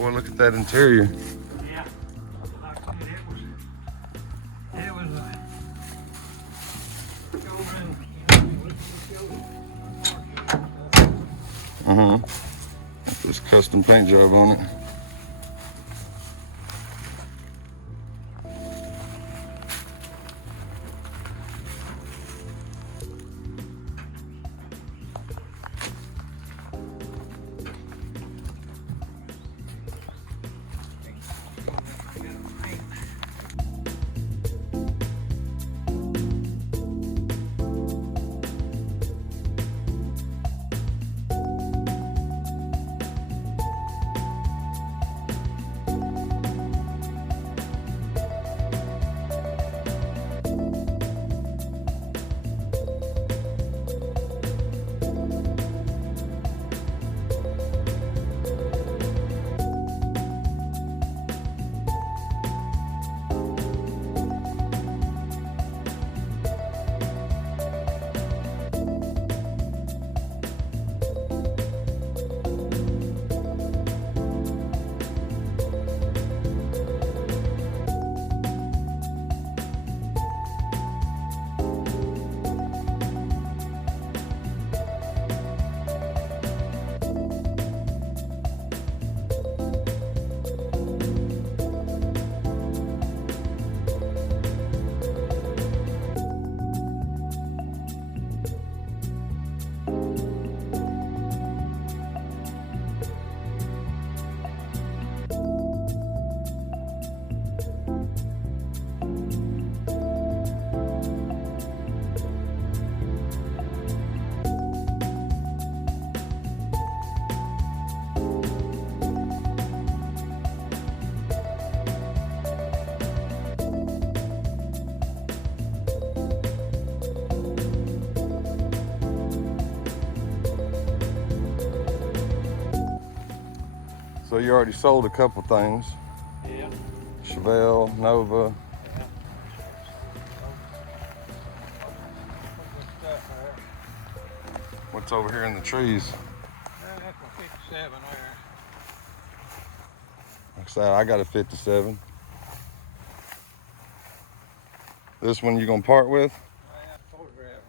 Boy, look at that interior. Yeah. Like I said, it was showroom, This custom paint job on it. So you already sold a couple things. Yeah. Chevelle, Nova. Yeah. What's over here in the trees? That's my 57 there. Like I said, I got a 57. This one you gonna part with? I have photograph.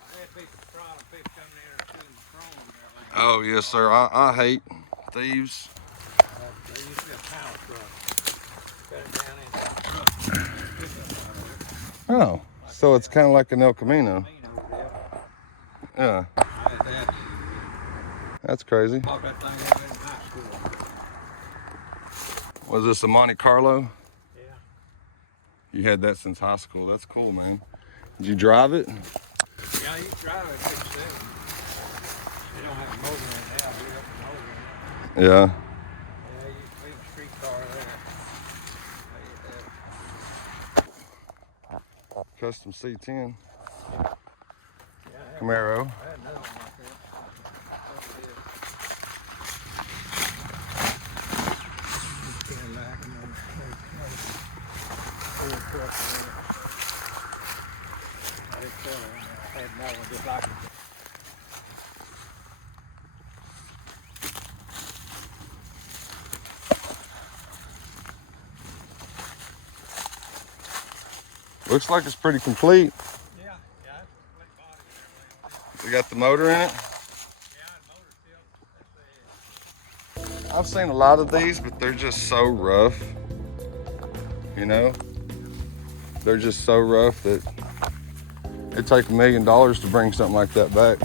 I had people trying to pick something there and throw them there. Oh yes, sir. I hate thieves. There used to be a power truck. Cut it down in. Oh, so it's kind of like an El Camino. Yeah, I had that. that's crazy. Bought that thing up in high school. Was this a Monte Carlo? Yeah. You had that since high school. That's cool, man. Did you drive it? Yeah, you drive it 57. They don't have a motor in it now. We have a motor in it. Yeah. Yeah, you used to be a street car there. Custom C10. Yeah, Camaro. I had another one like that. Over there. Cadillac and another old truck there. I didn't sell it. I had another one just like it. Looks like it's pretty complete. Yeah, yeah, that's a complete body and everything. We got the motor in it. Yeah, the motor still, that's I've seen a lot of these, but they're just so rough. You know? They're just so rough that it'd take $1 million to bring something like that back.